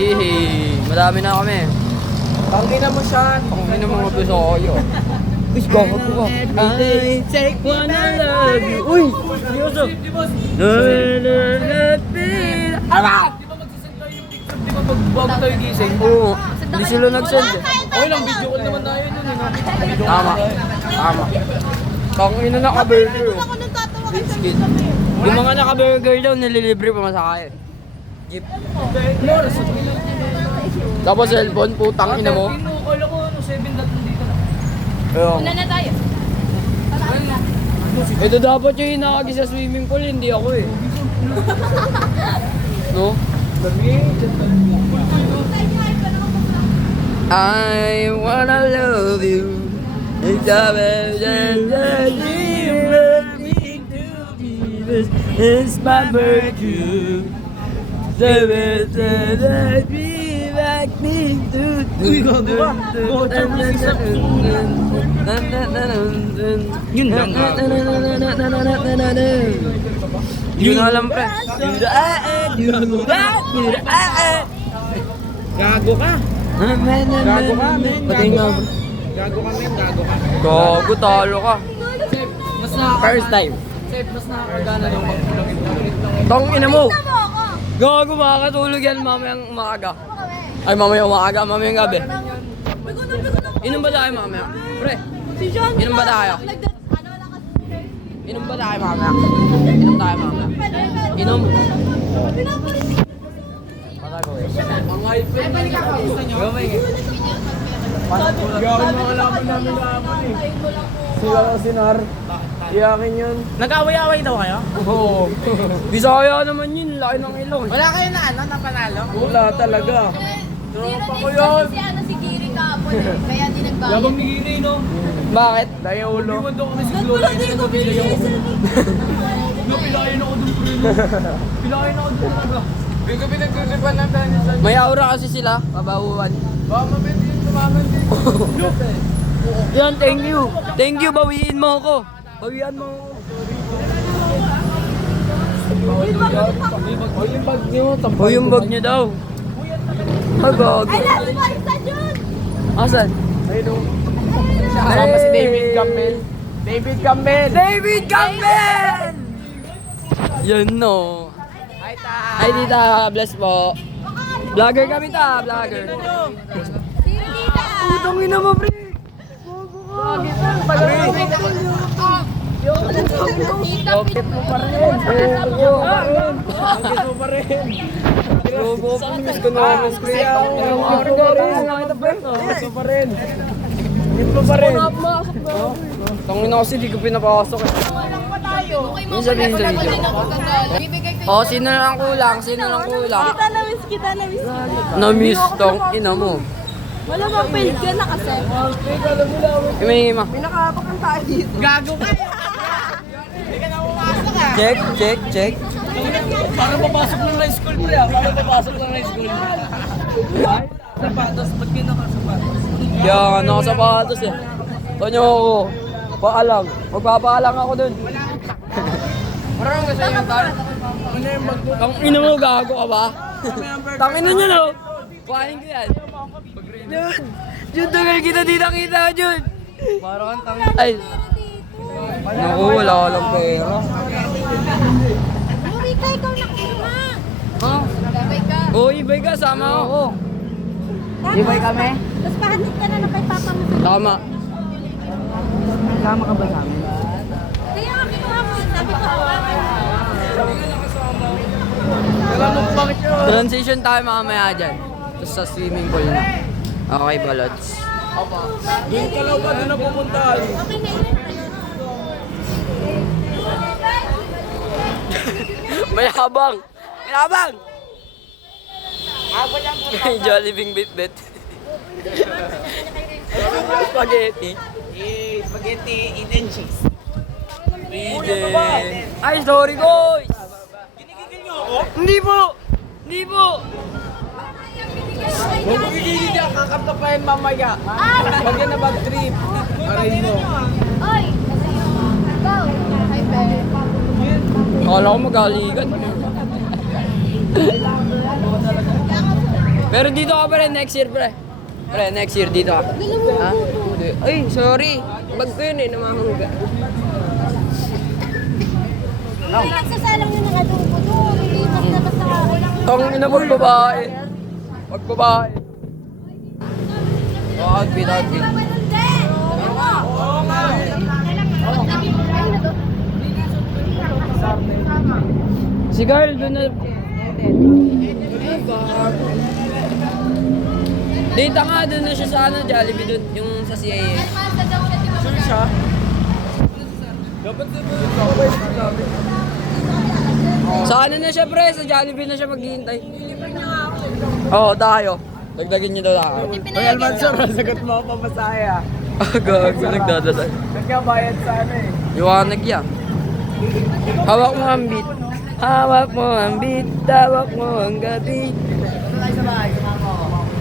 Hihi, madami na kami. Tangina mo siya. Tangina mo mga beso kayo. Uy, gago ko. I take one I love you. Uy, seryoso. Ano ba? Di ba magsisend tayo yung picture? Di ba bago tayo gising? Oo, hindi sila nag-send eh. Okay lang, video call naman tayo nun eh. No? Tama. Tama. Tangina na ka-burger. Ako nagtatawa kay It's Sir good. kami. Yung mga naka-burger daw, nililibre pa masakay. Jeep. Tapos cellphone, putang ina mo. Kala ko ano, 7 dot dito na. Ayun. Una na tayo. Ito dapat yung hinakagi sa swimming pool, hindi ako eh. No? I wanna love you. It's a it's my virtue. Uy, gago ka. Yun lang. Yun alam pre. Gago ka. Gago ka, men. Pati nga. Gago ka, men. Gago ka. Gago, talo ka. Mas na... First time. Sep, mas nakakagana ng magpulangit lang. Tong ina mo. Tignan mo ako. Gago, makakatulog yan mamayang umaga. Ay, mamayang umaga, mamayang gabi. Bigo. Inom ba tayo mamaya? Pre, Si John. Inom ba tayo? Ano wala kasi. inom ba tayo mamaya? Inom tayo mamaya. Inom. Mga iPhone. Ay, balik ako. Gusto nyo? Gawin mga laban namin laban eh. Sila lang sinar. Iyakin yun. Nag-away-away daw kayo? Oo. Bisaya naman yun, laki ng ilong. Wala kayo na ano, na panalo? Wala talaga. Tropa ko yun. Si Giri kahapon eh. Kaya di nagbago. Yabang ni Gini, no? Bakit? Daya ulo. Iwan daw kami si Gloria. Nagpula din ko bilis. Pilayin ako dun, pre. Pilayin ako dun talaga. Bigla pinagkusipan ng tayo sa... May aura kasi sila, mabahuan. Baka mabit yun, tumaman din. Yan, thank you. Thank you, bawiin mo ako. Bawian mo ako. O yung bag nyo, O yung bag niya daw. Agag. Ay, lalo ba isa John? Asan? Ayun o. Kasama si David Campbell. David Campbell! David Campbell! Yan no. Hi, ta! Ay, tita, bless po. Vlogger kami ta, vlogger. Sino dita? Putang ina mo, pre. Tita, mo pa rin. Bakit mo pa rin? Robo ko, miss ko na miss ko yan. Ito pa rin. Ito pa rin. Tangin ako kasi di ko pinapasok eh. Yung sabihin sa video. Oh, sino lang kulang? Sino lang kulang? Kita na miss. Na-miss tong ina mo. Wala bang fail ka na kasi. Ima. Pinakapakang tayo dito. Gago ka! Check, check, check. Para papasok ng high school, pre. Para papasok ng high school. Sapatos, ba't ka nakasapatos? Yan, nakasapatos eh. Tonyo ako. Paalang. Magpapaalang ako dun. Marang kasi yung tar. Ano yung bag mo? Tang ina mo, gago ka ba? Tangin na nyo no. Kuhain ko yan. Jun! Jun, tagal kita di nakita, Jun! Parang ang tangin. Ay! Naku, wala ka lang pera. Uy, ka, ikaw na kuma. Ha? Gabay ka. Oo, ibay ka, sama ako. Ibay kami? Tapos pahatid ka na na kay Papa mo. Tama. Sama ka ba sa amin? Kaya nga kinuha mo. Sabi ko, Alam mo bakit yun? Transition tayo mamaya dyan. Tapos sa swimming pool na. Okay, balots. Yung kalaw pa doon na pumuntahan. okay na yun. May habang! May habang! May Jollibee Bitbit. Spaghetti. Spaghetti, eat and cheese. Eden. Ay, sorry guys! Kinigigil niyo ako? Hindi po! Hindi po! Huwag mo gigilid yan, kakanta pa yan mamaya. Pag yan na bag trip. Aray mo. Oy! Go! Hi, Ben. Akala ko magaligan. Pero dito ka pa rin next year, pre. Pre, next year dito ka. Ha? Ay, sorry. Bag ko yun eh, namahangga. Nagsasalang yun ng adobo doon. Limas na basta Tong ina mo, babae. Wag babae. Oh, outfit. Si Carl, doon na... Dita nga, doon na siya sa ano, Jollibee doon, yung sa CIA. Sure siya? Dapat Sa ano na siya, pre? Sa Jollibee na siya maghihintay. Oo, tayo. Dagdagin niyo daw tayo. Hoy, Almansor, sagot mo ako pamasaya. Gago, nagdadadag. Nagkabayad sa ano eh. Iwanag yan. Hawak mo ang beat. Hawak mo ang beat. Hawak mo ang gabi.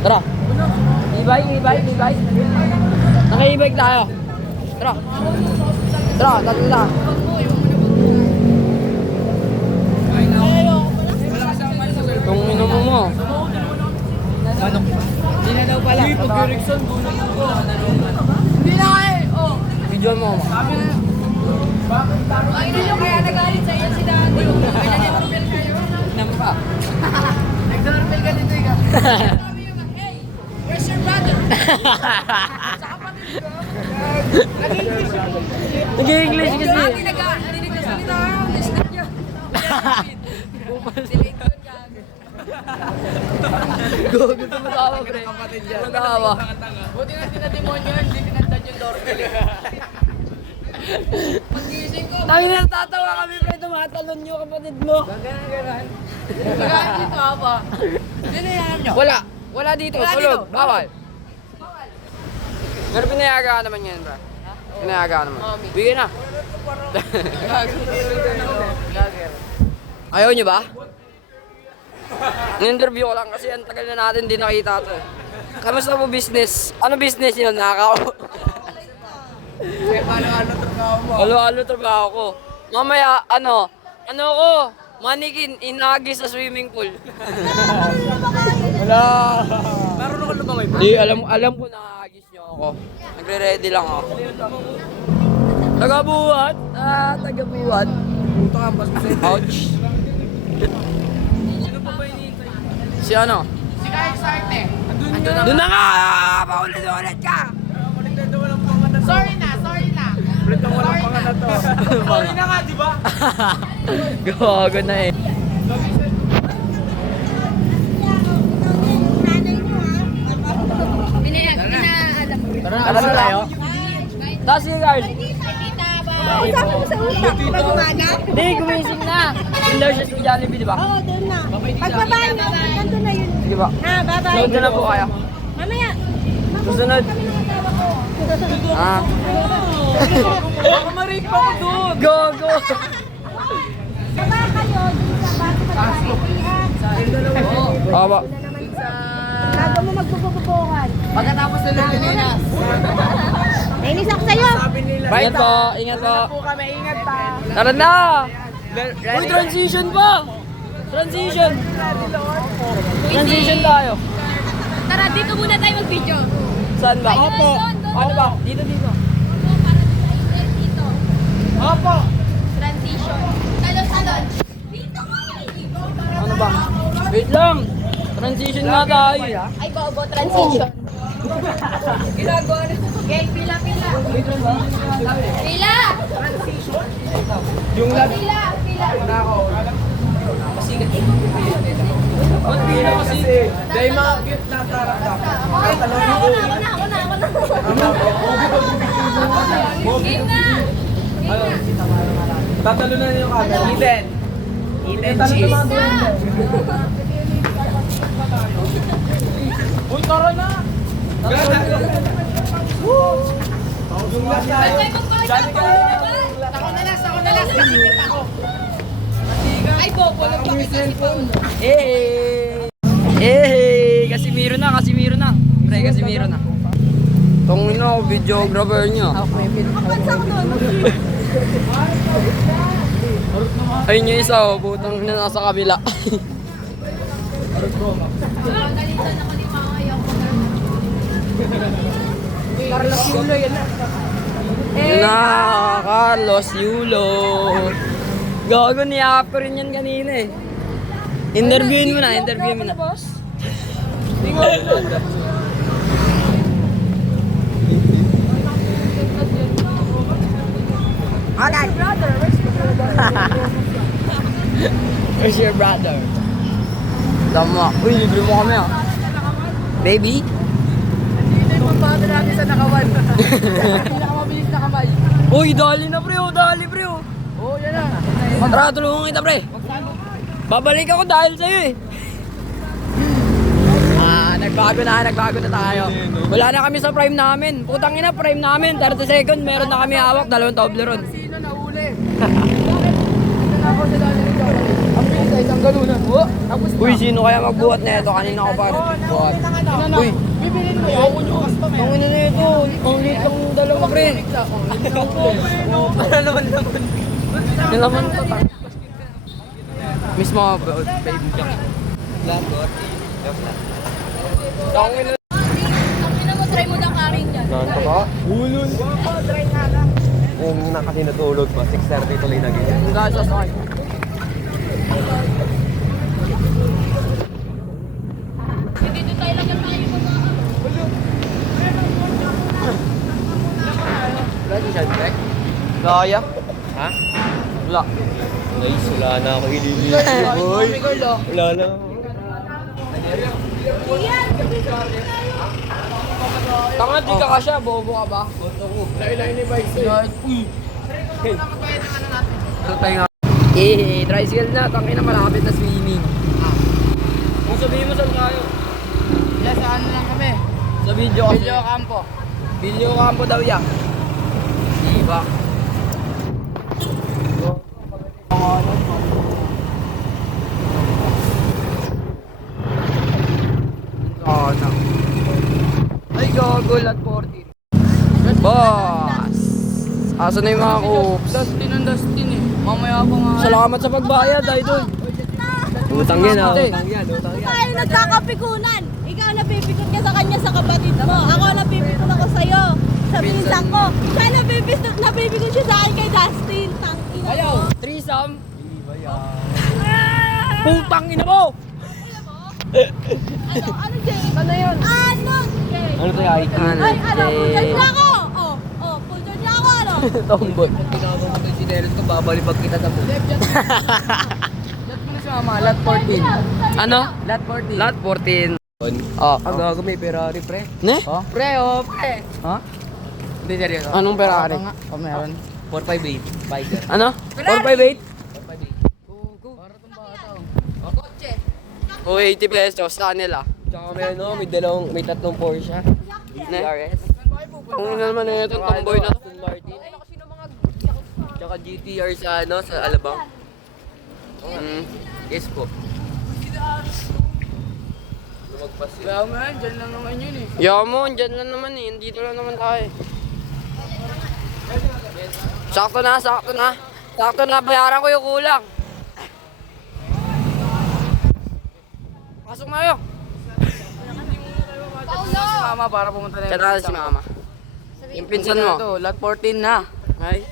Tara. Ibay. Naka-ibike tayo. Tara. Tatlo na. Itong inumo mo. Manok. Hindi na daw pala. Hindi, pag-Erickson, Hindi na eh. Oh. Video mo. Ay, hindi nyo kaya nagalit sa iyo si Daddy. Ay, nag-doorbell kayo. Nampa. Nag-doorbell ka dito ka. Sabi nyo nga, hey, where's your brother? Sa kapatid ko. Nag-English kasi. Dati nag-narinig ko salita. Snap niya. Delete ko gago. Gogo, tumatawa, pre. Tumatawa. Buti nga tinademonyo, hindi tinandad yung doorbell. Pag-gising ko, Tangin na natatawa kami, pre. Tumatalon yung kapatid mo. Ganun. nagalit dito ha ba? Sino yan nyo? Wala. Wala dito. Wala Tulog. dito. Bawal. Pero pinayagaan naman yan, bro. Pinayagaan naman. Bigyan na. Ayaw nyo ba? Ni-interview ko lang kasi ang tagal na natin din nakita ito. Kamusta po business? Ano business yun? Nakakaw. Ano trabaho mo? Halo-halo trabaho ko. Mamaya, ano ko? Manikin, inagi sa swimming pool. Wala. Marunong ka lumangoy ba? Di, alam ko nakakagis nyo ako. Nagre-ready lang ako. Tagabuhat? Tagabuhat. Puto ka, mas masaya. Ouch. Si ano? Si Kyle Sarte. Doon na nga! Paulit-ulit ka! Sorry na. Ulit ang walang pangalan to. Sorry na nga, di ba? Gawago na eh. Pinaalam mo. Tara na tayo. Tapos si Carl. Tita ba? Sabi mo sa utak, pag umaga? Hindi, gumising na. Doon daw siya sa Jollibee, di ba? Oo, doon na. Pagbaba niyo, nandun na yun. Sige ba? Ha, bye-bye. Sunod na po kaya. Mamaya. Susunod. Ah. Baka marik pa ko doon. Go! Baba kayo, dun sa bago mag-iiyak. Aba. Bago mo magbubububuhan. Pagkatapos na lang Pilipinas. Nainis ako sa'yo. Sabi nila. Ingat po, ingat po. Po kami, ingat pa. Tara na! Uy, transition pa! Transition tayo. Tara, dito muna tayo mag-video. Saan ba? Opo. Ano ba? Dito. Dito. Opo. Transition. Talon. Dito mo. Ano ba? Wait lang! Transition nga tayo. Ay, bobo, transition. Ginagawa na. Okay, pila. Pila! Yung last. Pila! Ba't pila kasi? Dahil mga cute na sarap ka. Ako na. Game na! Tatalo na yung camera. Eden cheese. Uy, tara na! Yung last tayo. Ako na last. Nakikita ako. Ay, bobo, nagpakita. Casimiro na. Pre, Casimiro na. Tungin ako, videographer niya. Nakapansa ko doon. Ayun yung isa, butang na nasa kabila. Nalitan ako ni Mama yung Carlos Yulo, yan na. Carlos Yulo. Gago, niyakap ko rin yan kanina eh. Interviewin mo na, interviewin mo na. Okay. Where's your brother? Tama. Uy, libre mo kami ah. Baby? Ito yung pambato natin sa nakawan. Pinakamabilis na kamay. Uy, dali na pre, oh, dali pre, oh. Oo, yan na. Tara, tulungan kita pre. Babalik ako dahil sa'yo eh. Nagbago na tayo. Wala na kami sa prime namin. Putang ina, prime namin. 30 second, meron na kami hawak, 2 Toblerone. Sino nahuli? Ito na ako sa dali nito. Ang bilis ay isang galunan. Tapos na. Uy, sino kaya magbuhat na ito? Kanina ko pa buhat. Uy, Bibilin mo yan. ang ina na ito. Ang liit lang yung dalawa pre. Ano naman? Yung laman ito. Miss mo, baby. Tangin na. Ang mo, try mo lang karing yan. Ganto ka? Ulol. Try nga lang. Kung na kasi natulog pa, 6:30 tuloy na ganyan. Ang gasa sa akin. Dito tayo lang yung tayo mo. Wala si Sean Beck? Kaya? Ha? Wala. Nice, wala na ako ililinis. Boy. Wala na. Tanga, di ka kasya. Bobo ka ba? Lailay ni Vice. Uy. Tricycle na. Tangin na malapit na swimming. Kung sabihin mo saan tayo? Yes, ano lang kami. Sa video kasi. Video campo. Video campo daw yan. Diba? Sana. Ay, gago, lot 14. Boss! Asa na yung mga coops? Dustin ang Dustin eh. Mamaya pa nga. Salamat sa pagbayad, idol. Utang yan, ah. Tayo nagkakapikunan. Ikaw napipikon ka sa kanya sa kapatid mo. Ako napipikon ako sa'yo. Sa pinsan ko. Siya napipikon siya sa akin kay Dustin. Tangina Ayaw! mo. Threesome? Putang ina mo! Ano, Jay? Ano yun? Ano? Jay? Ano tayo? Ay, ano? Full charge na ako. Full charge na ako, ano? Tomboy. Tinawag mo ito si Dennis ko, babalibag kita sa buhay. Lat mo na si Mama, lat 14. Ano? Lat 14. Lot 14. Oh. Ang gago may Ferrari, pre. Ne? Oh? Pre, pre. Ha? Hindi, seryoso. Anong Ferrari? Oh, meron. 458, biker. Ano? 458? 458. Go. Para itong bata. O 80 pesos sa kanila. Tsaka may tatlong Porsche. Ne? DRS. Kung na naman na itong tomboy na to. Aston Martin. Tsaka GTR sa sa Alabang. Yes po. Lumagpas yun. Kaya mo yan, dyan lang naman yun eh. Yamo, dyan lang naman eh. Dito lang naman tayo. Sakto na, sakto na. Sakto na, bayaran ko yung kulang. Pasok na kayo. Si Mama para pumunta na Kaya si mama. Yung pinsan mo. Ito, lat 14 na. Ay.